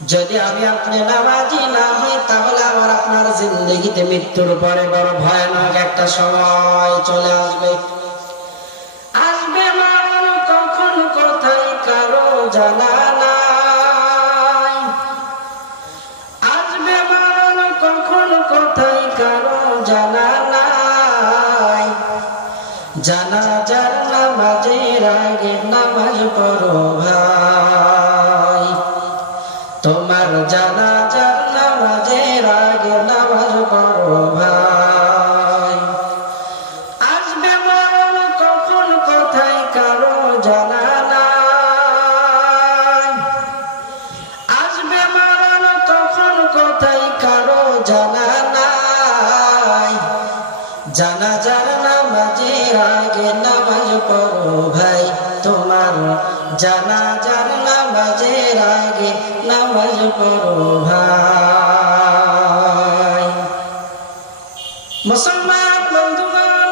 যদি আমি আপনি নামাজি না হই তাহলে আমার আপনার জিন্দেগিতে মৃত্যুর পরে বড় ভয়ানক একটা সময় চলে আসবে। আসবে মরণ কখন কোথায় কারো জানা নাই। আসবে মরণ কখন কোথায় কারো জানা নাই। জানাজার নামাজের আগে নামাজ পড়ো ভাই, তোমার জানাজার নামাজের আগে নামাজ পড়ো ভাই। আসবে মরণ কখন কোথায় কারো জানা নাই। আসবে মরণ কখন কোথায় কারো জানা নাই। জানাজার নামাজের আগে নামাজ পড়ো ভাই, তোমার জানাজার নামাজের আগে নামাজ পড়ো ভাই। মুসলমান বন্ধুগণ,